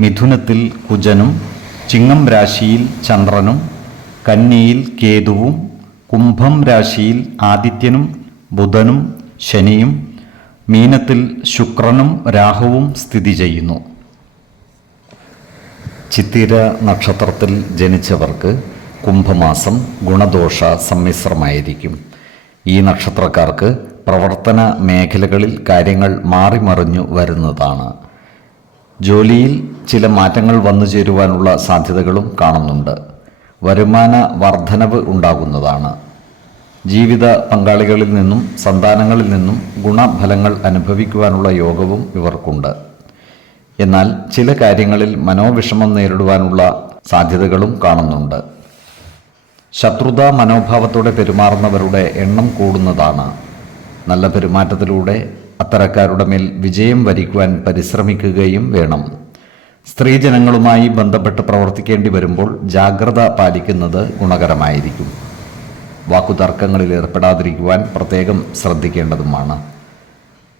മിഥുനത്തിൽ കുജനും ചിങ്ങം രാശിയിൽ ചന്ദ്രനും കന്നിയിൽ കേതുവും കുംഭം രാശിയിൽ ആദിത്യനും ബുധനും ശനിയും മീനത്തിൽ ശുക്രനും രാഹുവും സ്ഥിതി ചെയ്യുന്നു. ചിത്തിര നക്ഷത്രത്തിൽ ജനിച്ചവർക്ക് കുംഭമാസം ഗുണദോഷ സമ്മിശ്രമായിരിക്കും. ഈ നക്ഷത്രക്കാർക്ക് പ്രവർത്തന മേഖലകളിൽ കാര്യങ്ങൾ മാറിമറിഞ്ഞു വരുന്നതാണ്. ജോലിയിൽ ചില മാറ്റങ്ങൾ വന്നു ചേരുവാനുള്ള സാധ്യതകളും കാണുന്നുണ്ട്. വരുമാന വർധനവ് ഉണ്ടാകുന്നതാണ്. ജീവിത പങ്കാളികളിൽ നിന്നും സന്താനങ്ങളിൽ നിന്നും ഗുണഫലങ്ങൾ അനുഭവിക്കുവാനുള്ള യോഗവും ഇവർക്കുണ്ട്. എന്നാൽ ചില കാര്യങ്ങളിൽ മനോവിഷമം നേരിടുവാനുള്ള സാധ്യതകളും കാണുന്നുണ്ട്. ശത്രുതാ മനോഭാവത്തോടെ പെരുമാറുന്നവരുടെ എണ്ണം കൂടുന്നതാണ്. നല്ല പെരുമാറ്റത്തിലൂടെ അത്തരക്കാരുടെ മേൽ വിജയം വരിക്കുവാൻ പരിശ്രമിക്കുകയും വേണം. സ്ത്രീജനങ്ങളുമായി ബന്ധപ്പെട്ട് പ്രവർത്തിക്കേണ്ടി വരുമ്പോൾ ജാഗ്രത പാലിക്കുന്നത് ഗുണകരമായിരിക്കും. വാക്കുതർക്കങ്ങളിൽ ഏർപ്പെടാതിരിക്കുവാൻ പ്രത്യേകം ശ്രദ്ധിക്കേണ്ടതുമാണ്.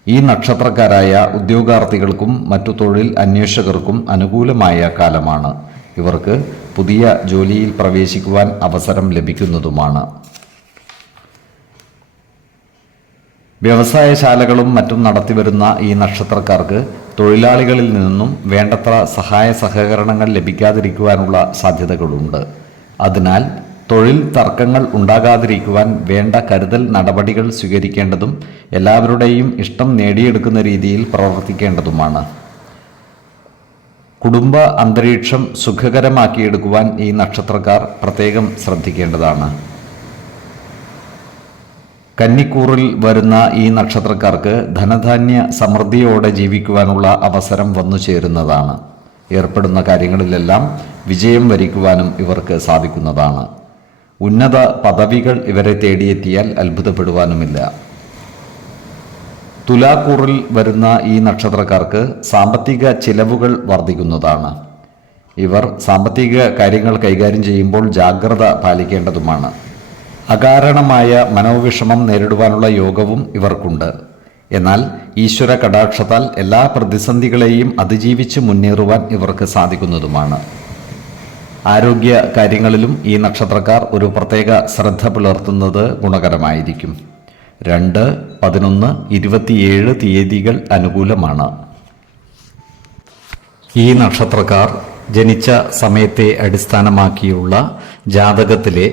ഈ നക്ഷത്രക്കാരായ ഉദ്യോഗാർത്ഥികൾക്കും മറ്റു തൊഴിൽ അന്വേഷകർക്കും അനുകൂലമായ കാലമാണ്. ഇവർക്ക് പുതിയ ജോലിയിൽ പ്രവേശിക്കുവാൻ അവസരം ലഭിക്കുന്നതുമാണ്. വ്യവസായശാലകളും മറ്റും നടത്തിവരുന്ന ഈ നക്ഷത്രക്കാർക്ക് തൊഴിലാളികളിൽ നിന്നും വേണ്ടത്ര സഹായ സഹകരണങ്ങൾ ലഭിക്കാതിരിക്കുവാനുള്ള സാധ്യതകളുണ്ട്. അതിനാൽ തൊഴിൽ തർക്കങ്ങൾ ഉണ്ടാകാതിരിക്കുവാൻ വേണ്ട കരുതൽ നടപടികൾ സ്വീകരിക്കേണ്ടതും എല്ലാവരുടെയും ഇഷ്ടം നേടിയെടുക്കുന്ന രീതിയിൽ പ്രവർത്തിക്കേണ്ടതുമാണ്. കുടുംബ അന്തരീക്ഷം സുഖകരമാക്കിയെടുക്കുവാൻ ഈ നക്ഷത്രക്കാർ പ്രത്യേകം ശ്രദ്ധിക്കേണ്ടതാണ്. കന്നിക്കൂറിൽ വരുന്ന ഈ നക്ഷത്രക്കാർക്ക് ധനധാന്യ സമൃദ്ധിയോടെ ജീവിക്കുവാനുള്ള അവസരം വന്നു ചേരുന്നതാണ്. ഏർപ്പെടുന്ന കാര്യങ്ങളിലെല്ലാം വിജയം വരിക്കുവാനും ഇവർക്ക് സാധിക്കുന്നതാണ്. ഉന്നത പദവികൾ ഇവരെ തേടിയെത്തിയാൽ അത്ഭുതപ്പെടുവാനുമില്ല. തുലാക്കൂറിൽ വരുന്ന ഈ നക്ഷത്രക്കാർക്ക് സാമ്പത്തിക ചിലവുകൾ വർദ്ധിക്കുന്നതാണ്. ഇവർ സാമ്പത്തിക കാര്യങ്ങൾ കൈകാര്യം ചെയ്യുമ്പോൾ ജാഗ്രത പാലിക്കേണ്ടതുമാണ്. അകാരണമായ മനോവിഷമം നേരിടുവാനുള്ള യോഗവും ഇവർക്കുണ്ട്. എന്നാൽ ഈശ്വര കടാക്ഷത്താൽ എല്ലാ പ്രതിസന്ധികളെയും അതിജീവിച്ച് മുന്നേറുവാൻ ഇവർക്ക് സാധിക്കുന്നതുമാണ്. ആരോഗ്യ കാര്യങ്ങളിലും ഈ നക്ഷത്രക്കാർ ഒരു പ്രത്യേക ശ്രദ്ധ പുലർത്തുന്നത് ഗുണകരമായിരിക്കും. രണ്ട് പതിനൊന്ന് ഇരുപത്തിയേഴ് തീയതികൾ അനുകൂലമാണ്. ഈ നക്ഷത്രക്കാർ ജനിച്ച സമയത്തെ അടിസ്ഥാനമാക്കിയുള്ള ജാതകത്തിലെ